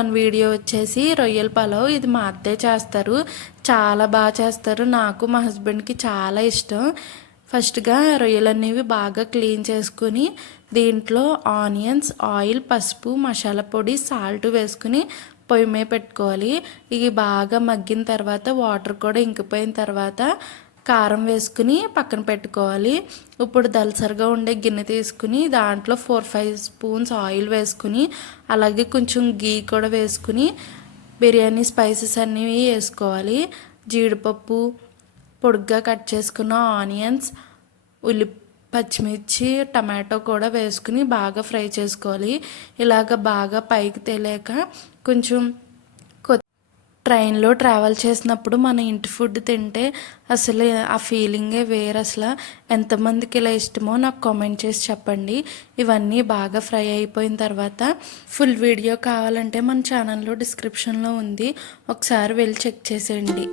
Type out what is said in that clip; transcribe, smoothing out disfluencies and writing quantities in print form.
మన వీడియో వచ్చేసి రొయ్యల పలావ్. ఇది మా అత్తయ్య చేస్తారు, చాలా బాగా చేస్తారు. నాకు మా హస్బెండ్కి చాలా ఇష్టం. ఫస్ట్గా రొయ్యలు అనేవి బాగా క్లీన్ చేసుకుని దీంట్లో ఆనియన్స్, ఆయిల్, పసుపు, మసాలా పొడి, సాల్ట్ వేసుకుని పొయ్యి మీద పెట్టుకోవాలి. ఇవి బాగా మగ్గిన తర్వాత వాటర్ కూడా ఇంకిపోయిన తర్వాత కారం వేసుకుని పక్కన పెట్టుకోవాలి. ఇప్పుడు దలసరిగా ఉండే గిన్నె తీసుకుని దాంట్లో 4-5 స్పూన్స్ ఆయిల్ వేసుకుని అలాగే కొంచెం గీ కూడా వేసుకుని బిర్యానీ స్పైసెస్ అన్నీ వేసుకోవాలి. జీడిపప్పు, పొడుగ్గా కట్ చేసుకున్న ఆనియన్స్, పచ్చిమిర్చి, టమాటో కూడా వేసుకుని బాగా ఫ్రై చేసుకోవాలి. ఇలాగ బాగా పైకి తేలాక కొంచెం ట్రైన్లో ట్రావెల్ చేసినప్పుడు మన ఇంటి ఫుడ్ తింటే అసలు ఆ ఫీలింగే వేరు. అసలు ఎంతమందికి ఇలా ఇష్టమో నాకు కామెంట్ చేసి చెప్పండి. ఇవన్నీ బాగా ఫ్రై అయిపోయిన తర్వాత ఫుల్ వీడియో కావాలంటే మన ఛానల్లో డిస్క్రిప్షన్లో ఉంది, ఒకసారి వెళ్ళి చెక్ చేసేయండి.